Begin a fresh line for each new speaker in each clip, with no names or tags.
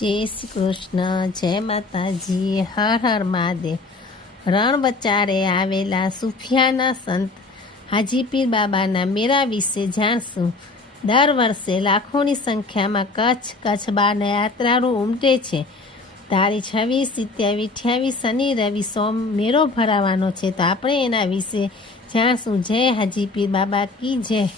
જય શ્રી કૃષ્ણ, જય માતાજી, હર હર મહાદેવ. રણ વચારે આવેલા સુફિયાના સંત હાજીપીર બાબાના મેળા વિશે જાણશું. દર વર્ષે લાખોની સંખ્યામાં કચ્છ કચ્છ બારના યાત્રાળુ ઉમટે છે. તારીખ છવ્વીસ, સિત્યાવીસ, અઠ્યાવીસ શનિ, રવિ, સોમ મેળો ભરાવાનો છે. તો આપણે એના વિશે જાણશું. જય હાજીપીર બાબા કી જય.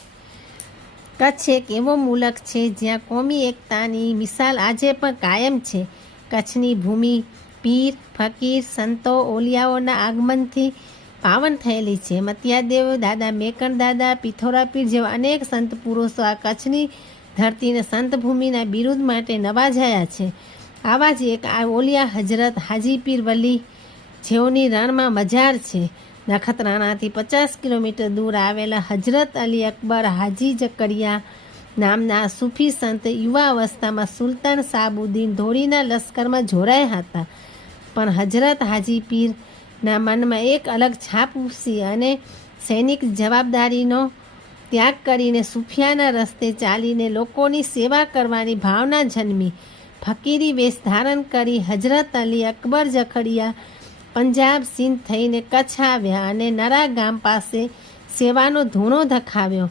કચ્છ એક એવો મુલક છે જ્યાં કોમી એકતાની મિસાલ આજે પણ કાયમ છે. કચ્છની ભૂમિ, પીર, ફકીર, સંતો, ઓલિયાઓના આગમનથી પાવન થયેલી છે. મતિયાદેવ, દાદા મેકણ દાદા, પિથોરા પીર જેવા અનેક સંત પુરુષો આ કચ્છની ધરતીને સંત ભૂમિના બિરુદ માટે નવાજાયા છે. આવા જ એક આ ઓલિયા હજરત હાજી પીર વલી જેઓની રણમાં મજાર છે. નખત્રાણાથી પચાસ કિલોમીટર દૂર આવેલા હજરત અલી અકબર હાજી જકરિયા નામના સૂફી સંત યુવા અવસ્થામાં સુલતાન સાબુદ્દીન ધોળીના લશ્કરમાં જોડાયા હતા. પણ હજરત હાજી પીરના મનમાં એક અલગ છાપ ઉપસી અને સૈનિક જવાબદારીનો ત્યાગ કરીને સુફિયાના રસ્તે ચાલીને લોકોની સેવા કરવાની ભાવના જન્મી. ફકીરી વેશ ધારણ કરી હજરત અલી અકબર જખડિયા પંજાબ સિંધ થઈને કચ્છ આવ્યા અને નરા ગામ પાસે સેવાનો ધૂણો ધખાવ્યો.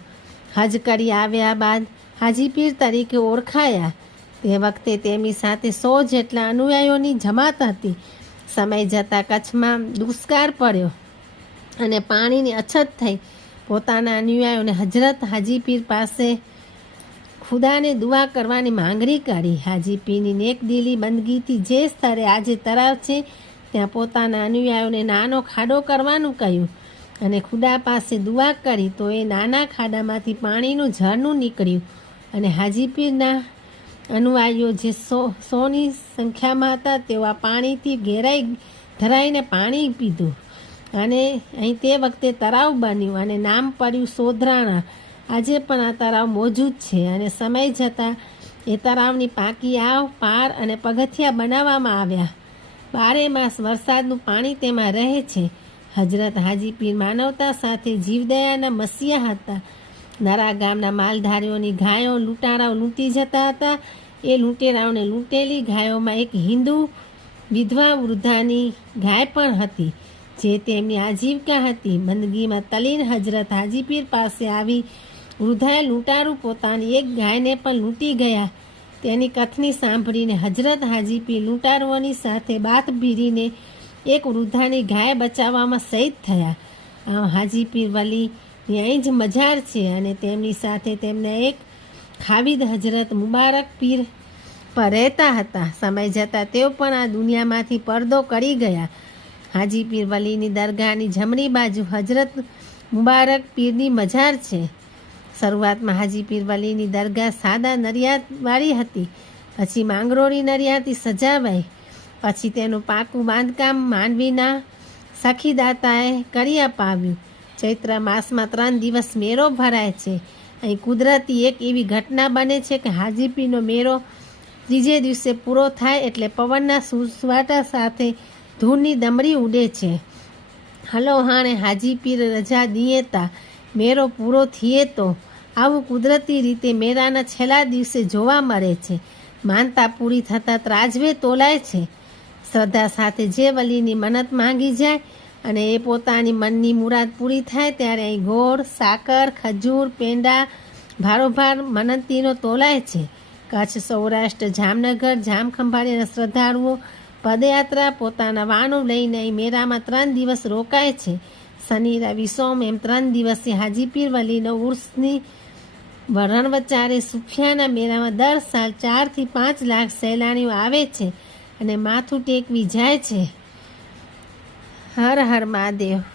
હજ કરી આવ્યા બાદ હાજીપીર તરીકે ઓળખાયા. તે વખતે તેમની સાથે સો જેટલા અનુયાયીઓની જમાત હતી. સમય જતાં કચ્છમાં દુષ્કાળ પડ્યો અને પાણીની અછત થઈ. પોતાના અનુયાયીઓને હજરત હાજીપીર પાસે ખુદાને દુઆ કરવાની માંગણી કરી. હાજીપીરની નેકદિલી બંદગીથી જે સ્તરે આજે તરાવ છે ત્યાં પોતાના અનુયાયોને નાનો ખાડો કરવાનું કહ્યું અને ખુદા પાસે દુઆ કરી તો એ નાના ખાડામાંથી પાણીનું ઝરણું નીકળ્યું. અને હાજીપીરના અનુયાયીઓ જે સો, સોની સંખ્યામાં હતા તેઓ આ પાણીથી ઘેરાઈ, ધરાઈને પાણી પીધું. અને અહીં તે વખતે તળાવ બન્યું અને નામ પડ્યું સોધરાણા. આજે પણ આ તળાવ મોજૂદ છે અને સમય જતાં એ તળાવની પાકી આવ, પાર અને પગથિયા બનાવવામાં આવ્યા. બારે માસ વરસાદનું પાણી તેમાં રહે છે. હજરત હાજીપીર માનવતા સાથે જીવદયાના મસીહા હતા. નરા ગામના માલધારીઓની ગાયો લૂંટારાઓ લૂંટી જતા હતા. એ લૂંટેરાઓને લૂંટેલી ગાયોમાં એક હિન્દુ વિધવા વૃદ્ધાની ગાય પણ હતી, જે તેમની આજીવિકા હતી. બંદગીમાં તલીન હજરત હાજીપીર પાસે આવી વૃદ્ધાએ લૂંટારું પોતાની એક ગાયને પણ લૂંટી ગયા. તેની કથની સાંભળીને હજરત હાજીપીર લૂંટારવાની સાથે બાથ ભીરીને એક વૃદ્ધાની ગાય બચાવવામાં શહીદ થયા. આમ હાજીપીર વલી અહીં જ મજાર છે અને તેમની સાથે તેમને એક ખાવિદ હજરત મુબારક પીર પર રહેતા હતા. સમય જતાં તેઓ પણ આ દુનિયામાંથી પડદો કરી ગયા. હાજી પીર વલીની દરગાહની જમણી બાજુ હજરત મુબારક પીરની મજાર છે. શરૂઆતમાં હાજી પીર વલીની દરગાહ સાદા નરિયાતવાળી હતી. પછી માંગરોળી નરિયાથી સજાવાઈ. પછી તેનું પાકું બાંધકામ માંડવીના સખીદાતાએ કરી અપાવ્યું. ચૈત્ર માસમાં ત્રણ દિવસ મેળો ભરાય છે. અહીં કુદરતી એક એવી ઘટના બને છે કે હાજીપીરનો મેળો ત્રીજે દિવસે પૂરો થાય એટલે પવનના સુસવાટા સાથે ધૂળની દમડી ઉડે છે. હલો હાણે હાજીપીર રજા દિયેતા મેળો પૂરો થઈએ તો આવું કુદરતી રીતે મેળાના છેલ્લા દિવસે જોવા મળે છે. માનતા પૂરી થતાં ત્રાજવે તોલાય છે. શ્રદ્ધા સાથે જે વલીની મન્નત માંગી જાય અને એ પોતાની મનની મુરાદ પૂરી થાય ત્યારે અહીં ગોળ, સાકર, ખજૂર, પેંડા, ભારોભાર મનંતીનો તોલાય છે. કચ્છ, સૌરાષ્ટ્ર, જામનગર જામખંભાળીના શ્રદ્ધાળુઓ પદયાત્રા પોતાના વાણો લઈને અહીં મેળામાં ત્રણ દિવસ રોકાય છે. શનિ રવિ સોમ એમ ત્રણ દિવસે હાજીપીર વલીનો ઉર્સની વરણ વચારે સુફિયાના મેળામાં દર સાલ ચારથી પાંચ લાખ સહેલાણીઓ આવે છે અને માથું ટેકવી જાય છે. હર હર મહાદેવ.